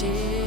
Jesus.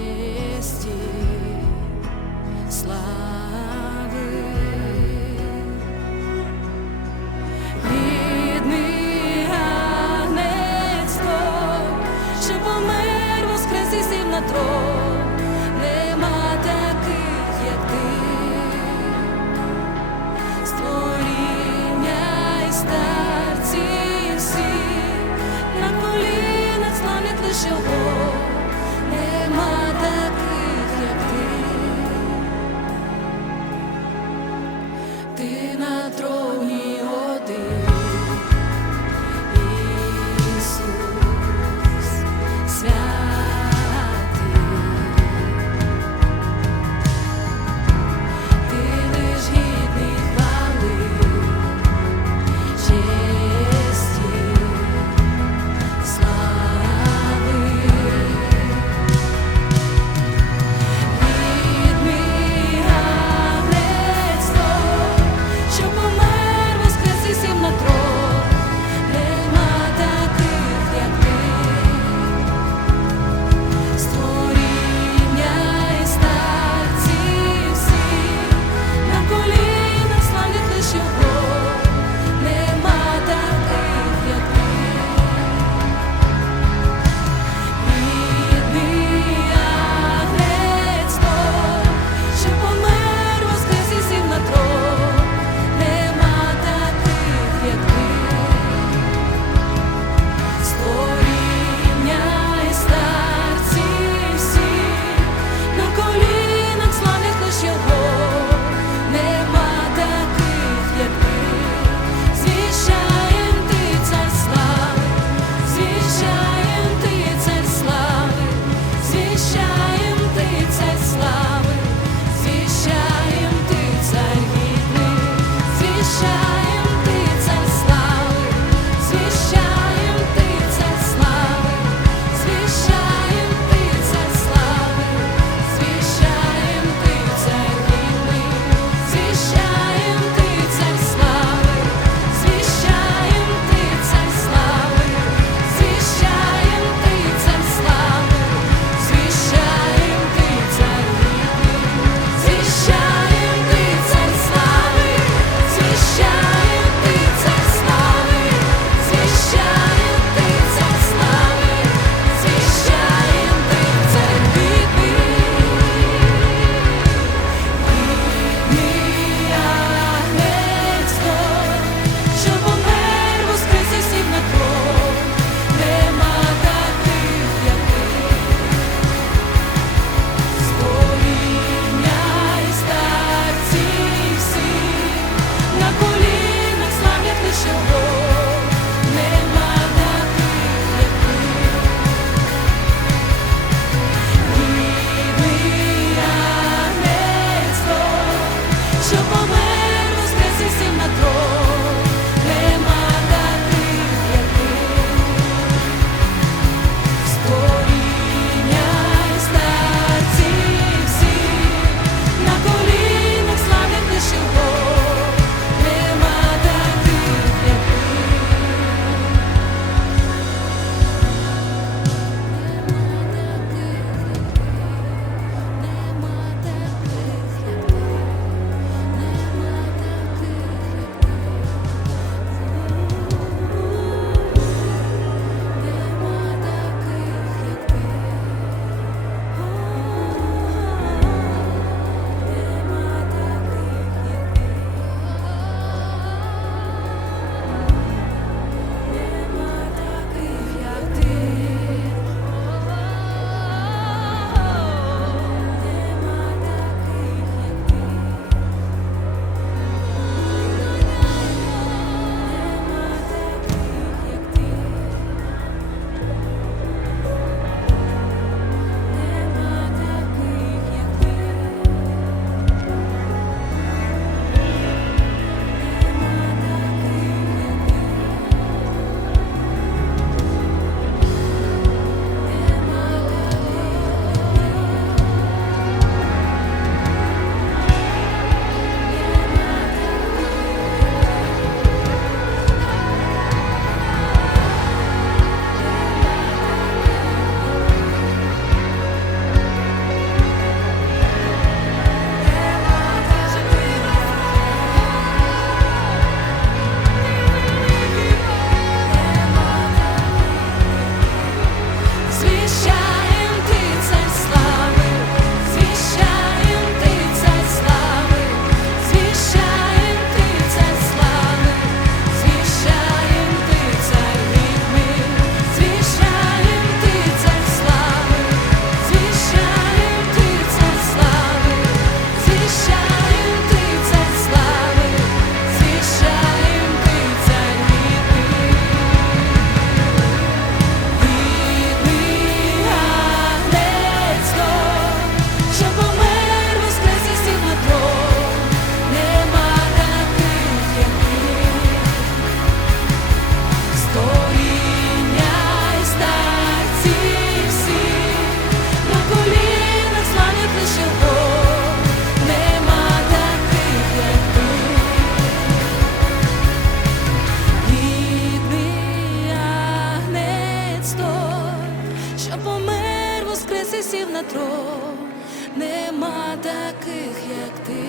Нема таких, як ти.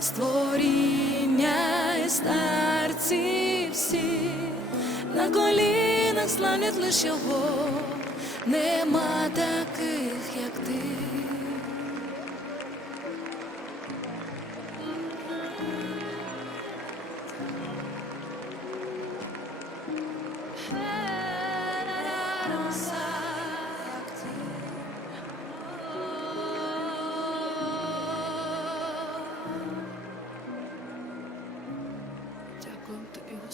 Створіння і старці всі на колінах славлять лиш його, нема таких,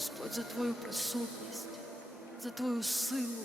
Господь, за твою присутність, за твою силу,